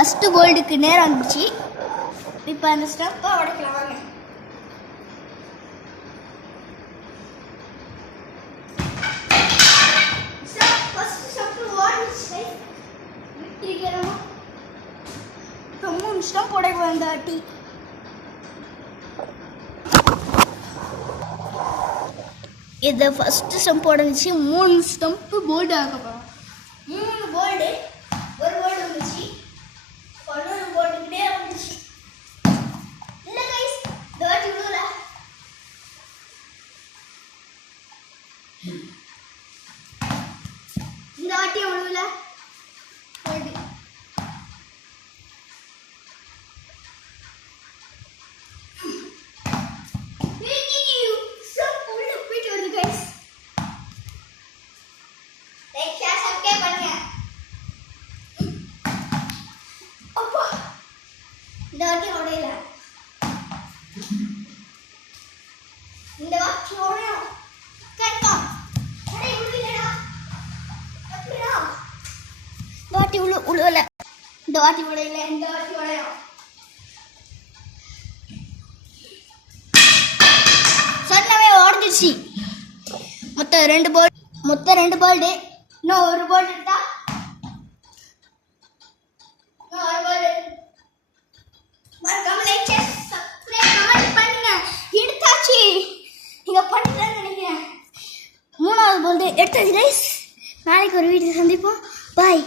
First போல்டுக்கு நேரம் வந்துச்சு. இப்போ அந்த ஸ்டெப்பை உடைக்கலாம் வாங்க. மூணு ஸ்டெப் உடைக்கலாம் இந்த வாட்டி. இதை ஃபஸ்ட்டு ஸ்டெம்ப் உடஞ்சி 3 ஸ்டெம்ப்பு போல்டு ஆக போகிறோம். 3 போல்டு, ஒரு போல்டு வந்துச்சு, 11 போல்டுக்கிட்டே வந்துச்சு. இல்லை கைஸ், இந்த வாட்டி விழுகல. இந்த வாட்டியும் விழுகல போல்டு. இந்த வாட்டி உடையல. இந்த வாட்டி உடையும். கேட்கா அடே உடையலடா. எப்படிடா இந்த வாட்டி உழுவல. இந்த வாட்டி உடையல. இந்த வாட்டி உடையும். சொன்னவே உடஞ்சிச்சு. மொத்தம் 2 போல்டு. இன்னும் ஒரு போல்டு இருக்கா? மறக்காம லைக் ஷேர் சப்ஸ்கிரைப் கமெண்ட் பண்ணுங்க. எடுத்தாச்சு. நீங்க பண்ணுறேன்னு நினைக்கிறேன். 3வது போல்டு எடுத்தாச்சு கைஸ். நாளைக்கு ஒரு வீடியோ சந்திப்போம். பாய்.